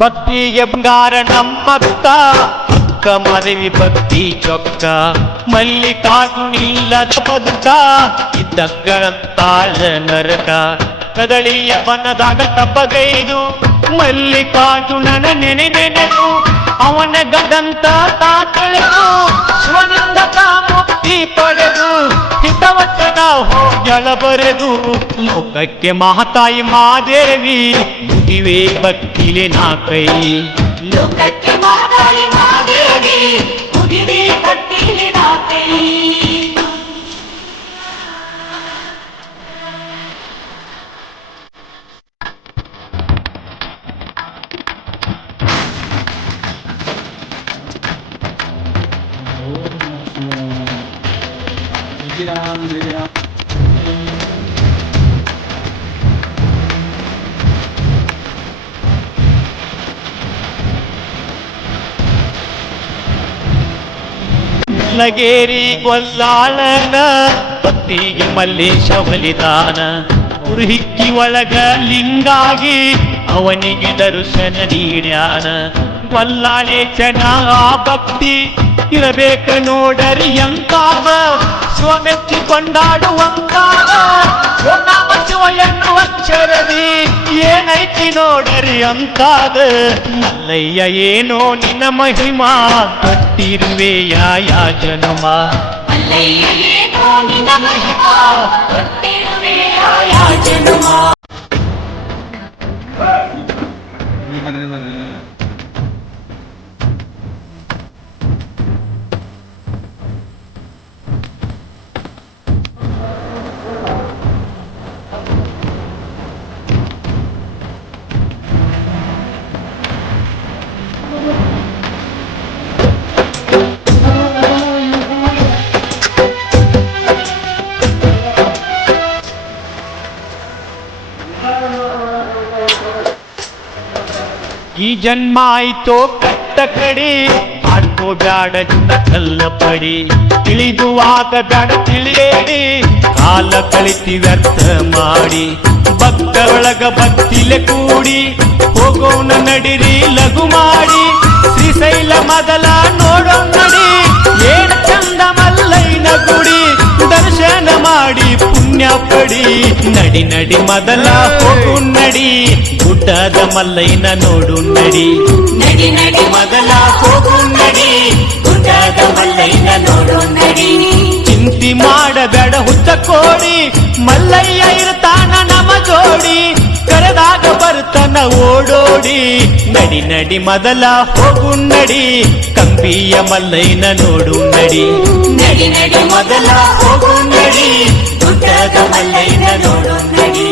ಭಕ್ತಿಗೆ ಬಂಗಾರ ನಮ್ಮಕ್ಕ ಅಕ್ಕ ಮರವಿ ಭಕ್ತಿ ಚೊಕ್ಕ ಮಲ್ಲಿಕಾರ್ಜುನಿಲ್ಲದ ಬದುಕ ಇದ್ದಂಗಳಂತಾಳ ನರಕ ಕದಳಿಯ ಬನದಾಗ ತಪ್ಪಗೈದು ಮಲ್ಲಿಕಾರ್ಜುನನ ನೆನೆದು ಅವನ ಗದಂತ ತಾತಳೆದು ಶಿವನಿಂದ ಮುಕ್ತಿ ಪಡೆದು ಹಿತವಚನ ಜಳ ಬರೆದು ಲೋಕಕ್ಕೆ ಮಹಾತಾಯಿ ಮಾದೇವಿ ಮುಗಿವೆ ಭಕ್ತಿಲೆ ನಾ ಕೈ ಲೋಕಕ್ಕೆ ಮಹಾತಾಯಿ ಮಾದೇವಿ ಮುಗಿವೆ ಭಕ್ತಿಲೆ ನಾ ಕೈ ಲಗೇರಿ ಗೊಲ್ಲಾಳನ ಭಕ್ತಿಗೆ ಮಲ್ಲೇಶ ಬಲಿದಾನ ಉರುಹಿಕ್ಕಿ ಒಳಗ ಲಿಂಗಾಗಿ ಅವನಿಗೆ ದರ್ಶನ ನೀಡ್ಯಾನ ಗೊಲ್ಲಾಳೇಶನ ಆ ಭಕ್ತಿ ಇರಬೇಕ ನೋಡರಿ ಎಂತಾದ ಸ್ವಮೆಚ್ಚಿ ಕೊಂಡಾಡುವಂತಾದ ನಾಮ ಶಿವ ಎನ್ನುವ ಅಕ್ಷರದಿ ಏನೈತಿ ನೋಡರಿ ಅಂತಾದ ಮಲ್ಲಯ್ಯ ಏನೋ ನಿನ್ನ ಮಹಿಮಾ ಕೊಟ್ಟಿರುವೆ ಯಾ ಜನುಮ ಮಲ್ಲಯ್ಯ ಏನೋ ನಿನ್ನ ಮಹಿಮಾ ಕೊಟ್ಟಿರುವೆ ಯಾ ಜನುಮ ಈ ಜನ್ಮ ಆಯ್ತೋ ಕಟ್ಟ ಕಡಿ ಆಡ್ಕೋ ಬ್ಯಾಡ ಕಲ್ಲ ಪಡಿ ತಿಳಿದುವಾಗ ಬ್ಯಾಡ ತಿಳಿಯೇಡಿ ಕಾಲ ಕಳಿತಿ ವ್ಯರ್ಥ ಮಾಡಿ ಭಕ್ತರೊಳಗ ಭಕ್ತಿಲೆ ಕೂಡಿ ಹೋಗೋಣ ನಡಿರಿ ಲಘು ಮಾಡಿ ಶ್ರೀಶೈಲ ಮೊದಲ ನೋಡೋ ನಡಿ ಏನ್ ಚಂದ ಮಲ್ಲಯ್ಯನ ಗುಡಿ ದರ್ಶನ ಮಾಡಿ ಪುಣ್ಯ ಪಡಿ ನಡಿ ನಡಿ ಮೊದಲ ಹೋಗು ನಡಿ ಗುಡ್ಡದ ಮಲ್ಲಯ್ಯನ ನೋಡು ನಡಿ ನಡಿ ನಡಿ ಮೊದಲ ಹೋಗು ನಡಿ ಗುಡ್ಡದ ಮಲ್ಲಯ್ಯನ ನೋಡು ನಡಿ ಚಿಂತಿ ಮಾಡಬೇಡ ಹುತ್ತ ಕೋಡಿ ಮಲ್ಲಯ್ಯ ಇರ್ತಾನ ನಮ ಜೋಡಿ ಕರೆದಾಗ ಬರ್ತಾನ ಓಡೋಡಿ ನಡಿ ನಡಿ ಮೊದಲ ಹೋಗು ನಡಿ ಕಂಬಿಯ ಮಲ್ಲಯ್ಯನ ನೋಡು ನಡಿ ನಡಿ ನಡಿ ಮೊದಲ ಹೋಗು ನಡಿ ಗುಡ್ಡದ ಮಲ್ಲಯ್ಯನ ನೋಡು ನಡಿ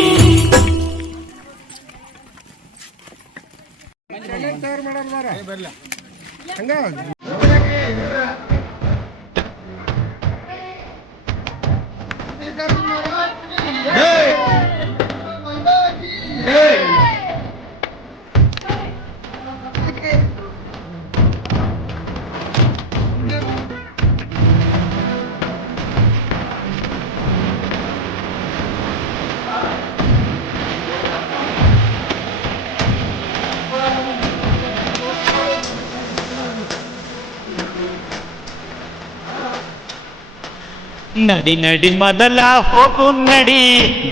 ನಡಿ ನಡಿ ಮೊದಲ ಹೋಗು ನಡಿ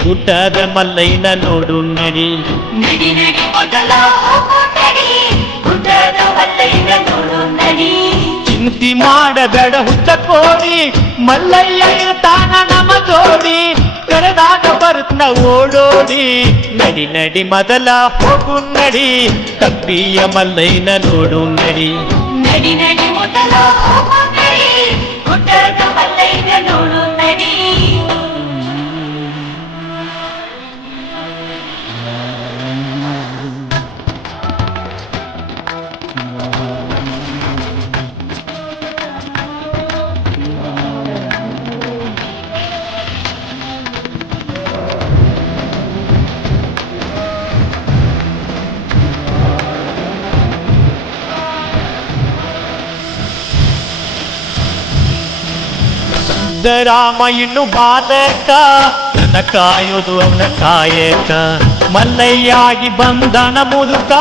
ಗುಡ್ಡದ ಮಲ್ಲಯ್ಯನ ನೋಡು ನಡಿ ನಡಿ ನಡಿ ಮೊದಲ ಹೋಗು ನಡಿ ಗುಡ್ಡದ ಮಲ್ಲಯ್ಯನ ನೋಡು ನಡಿ ಚಿಂತಿ ಮಾಡಬೇಡ ಹುತ್ತ ಕೋಡಿ ಮಲ್ಲಯ್ಯ ಇರ್ತಾನ ನಮ ಜೋಡಿ ಕರೆದಾಗ ಬರ್ತನ ಓಡೋಡಿ ನಡಿ ನಡಿ ಮೊದಲ ಹೋಗು ನಡಿ ಕಪ್ಪಿಯ ಮಲ್ಲಯ್ಯನ ನೋಡು ನಡಿ ನಡಿ ನಡಿ ಮೊದಲ ಹೋಗು ನಡಿ ಗುಡ್ಡದ ಮಲ್ಲಯ್ಯನ ನೋಡು ನಡಿ ಸಿದ್ದರಾಮ ಇನ್ನು ಬಾಲಕ ನನ್ನ ಕಾಯೋದು ಅವನ ಕಾಯಕ ಮಲ್ಲಯ್ಯಾಗಿ ಬಂದನ ಮುದುಕ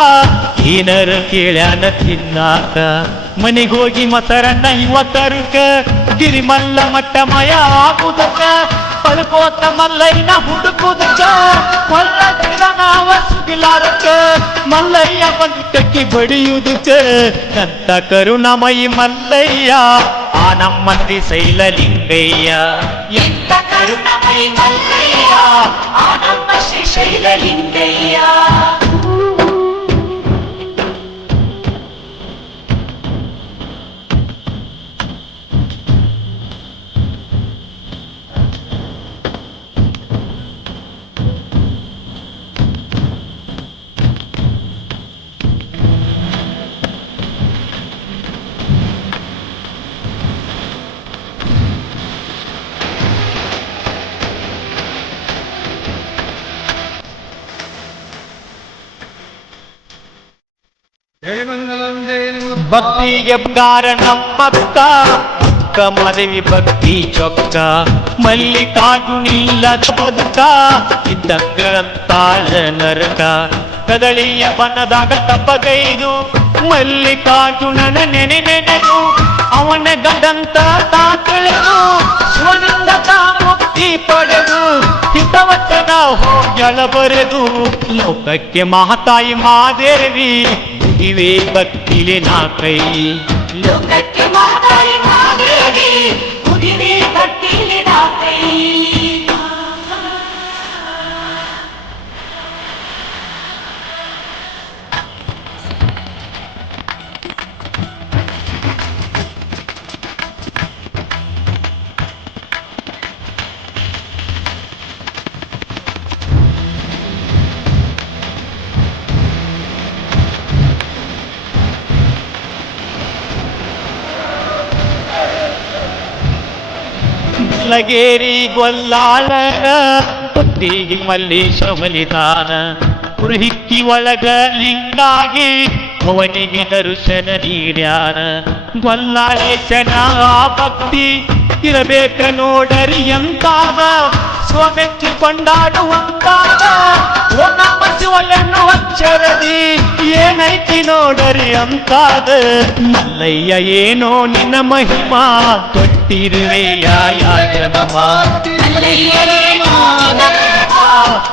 ಏನರ ಕೇಳ್ಯಾನ ತಿನ್ನಾಕ ಮನೆಗೋಗಿ ಮೊಸರನ್ನ 50 ಗಿರಿಮಲ್ಲ ಮಟ್ಟ ಮಯ ಆಗುದಕ್ಕ ಪಲ್ಕೋತ ಮಲ್ಲಯ್ಯನ ಹುಡುಕುದಕ್ಕ ಮಲ್ಲ ನಾವು ಸುಗಿಲಾರಕ್ಕ ಮಲ್ಲಯ್ಯ ಬಂದಕ್ಕೆ ಬಡಿಯುವುದಕ್ಕ ಅಂತ ಕರುಣಮಯಿ ಮಲ್ಲಯ್ಯ ಆ ನಮ್ಮಂದಿ ಶೈಲಲಿಂಗಯ್ಯ ಎಂತ ಕರುಣಮಯ ಮಲ್ಲಯ್ಯ ಆ ನಮ್ಮ ಶ್ರೀ ಶೈಲಲಿಂಗಯ್ಯ. ಭಕ್ತಿಗೆ ಬಂಗಾರ ನಮ್ಮಕ್ಕ ಅಕ್ಕ ಮದವಿ ಭಕ್ತಿ ಚೊಕ್ಕ ಮಲ್ಲಿಕಾರ್ಜುನಿಲ್ಲದ ಬದುಕ ಇದ್ದಂಗ ಅಂತಾಳ ನರಕ ಕದಳಿಯ ಬಣ್ಣದಾಗ ತಪ್ಪಗೈದು ಮಲ್ಲಿಕಾರ್ಜುನನ ನೆನೆದು ಅವನ ಗದಂತ ತಾತಳೆದು ಶಿವನಿಂದ ತಾ ಮುಕ್ತಿ ಪಡೆದು ಹಿತವಚನ ಹೋಗ್ಯಳ ಬರೆದು ಲೋಕಕ್ಕೆ ಮಹಾತಾಯಿ ಮಾದೇವಿ ಇವೇ ಭಕ್ತಿಲೆ ನಾ ಕೈ ಲೋಕಕ್ಕೆ ಮಾತಾಯಿ ಮಾದೇವಿ ಮುಗಿವೆ ಭಕ್ತಿಲಿ ನಾ ಕೈ. ಲಗೇರಿ ಗೊಲ್ಲಾಳ ಪುತ್ತಿಗೆ ಮಲ್ಲೇಶ ಬಲಿದಾನ ಪುರಹಿಕ್ಕಿ ಒಳಗ ಲಿಂಗಾಗಿ ಅವನಿಗೆ ದರ್ಶನ ನೀಡ್ಯಾನ ಗೊಲ್ಲಾಳೇಶನ ಭಕ್ತಿ ಇರಬೇಕ ನೋಡರಿ ಎಂತಾದ ಸ್ವಮೆಚ್ಚಿ ಕೊಂಡಾಡುವಂತಾದ ಓ ನಮ್ಮ ಶಿವಯನ್ನು ಅಚ್ಚರದಿ ಏನೈತಿ ನೋಡರಿ ಅಂತಾದ ಮಲ್ಲಯ್ಯ ಏನೋ ನಿನ್ನ ಮಹಿಮಾ ತೊಟ್ಟಿರುವೆ ಯಾಜನಮ ಮಲ್ಲಯ್ಯನೇನೋ ನಿನ್ನ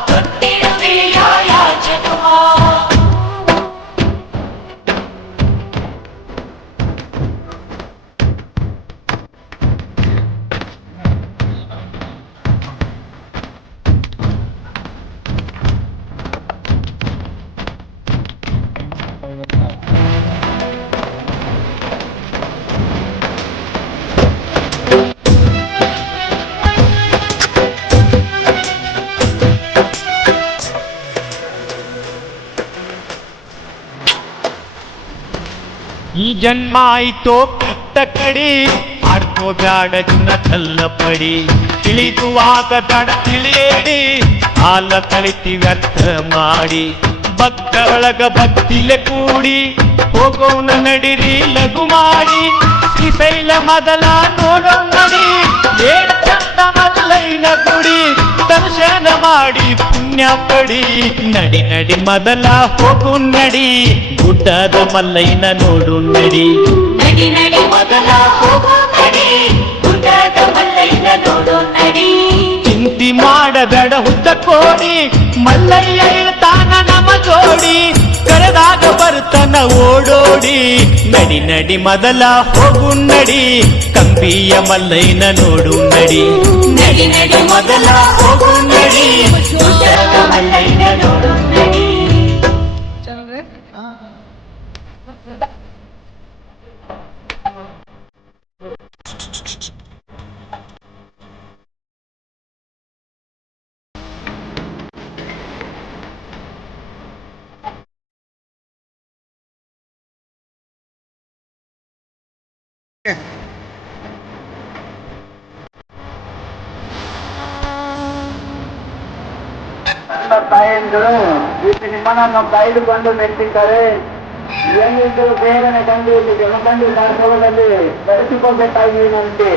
ತೊಟ್ಟಿರುವೆ ಯಾಜನಮ. ಈ ಜನ್ಮ ಆಯ್ತೋ ಕೆಟ್ಟ ಕಡಿ ಆಡ್ಕೋ ಬ್ಯಾಡ ಜನ ಕಲ್ಲ ಪಡಿ ತಿಳಿದುವಾಗ ದಡ ತಿಳಿಯೇಡಿ ಹಾಲ ಕಳಿತಿ ವ್ಯರ್ಥ ಮಾಡಿ ಭಕ್ತ ಒಳಗ ಭಕ್ತಿಲೆ ಕೂಡಿ ಹೋಗೋಣ ನಡಿರಿ ಲಘು ಮಾಡಿ ಶ್ರೀಶೈಲ ಮೊದಲ ನೋಡೋ ನಡಿ ಏನ ಚಂದ ಮಲ್ಲಯ್ಯನ ಗುಡಿ ದರ್ಶನ ಮಾಡಿ ಪುಣ್ಯ ಪಡಿ ನಡಿ ನಡಿ ಮೊದಲ ಹೋಗು ನಡಿ ಗುಡ್ಡದ ಮಲ್ಲಯ್ಯನ ನೋಡು ನಡಿ ನಡಿ ನಡಿ ಮೊದಲ ಹೋಗೋ ನಡಿ ಗುಡ್ಡದ ಮಲ್ಲಯ್ಯನ ನೋಡೋ ನಡಿ. ಚಿಂತಿ ಮಾಡಬೇಡ ಹುತ್ತ ಕೋಡಿ ಮಲ್ಲಯ್ಯ ಇರ್ತಾನ ನಮ ಜೋಡಿ ಕರೆದಾಗ ಬರ್ತನ ಓಡೋಡಿ ನಡಿ ನಡಿ ಮೊದಲ ಹೋಗು ನಡಿ ಕಂಬಿಯ ಮಲ್ಲಯ್ಯನ ನೋಡು ನಡಿ ನಡಿ ನಡಿ ಮೊದಲ ಹೋಗೋ ನಡಿ ಗುಡ್ಡದ ಮಲ್ಲಯ್ಯನ ನೋಡೋ ನಡಿ. ತಾಯಂದಿರು ಇಲ್ಲಿ ನಿಮ್ಮನ್ನ ಕಾಯ್ದುಕೊಂಡು ನಿಂತಿದ್ದಾರೆ. ಏನಿದ್ರು ಬೇಗನೆ ಕಂಡು ಇಲ್ಲಿ ಜಮಖಂಡಿ ಕಾರ್ಯಕ್ರಮದಲ್ಲಿ ನಡೆಸಿಕೊಳ್ಬೇಕಾಗಿ ವಿನಂತಿ.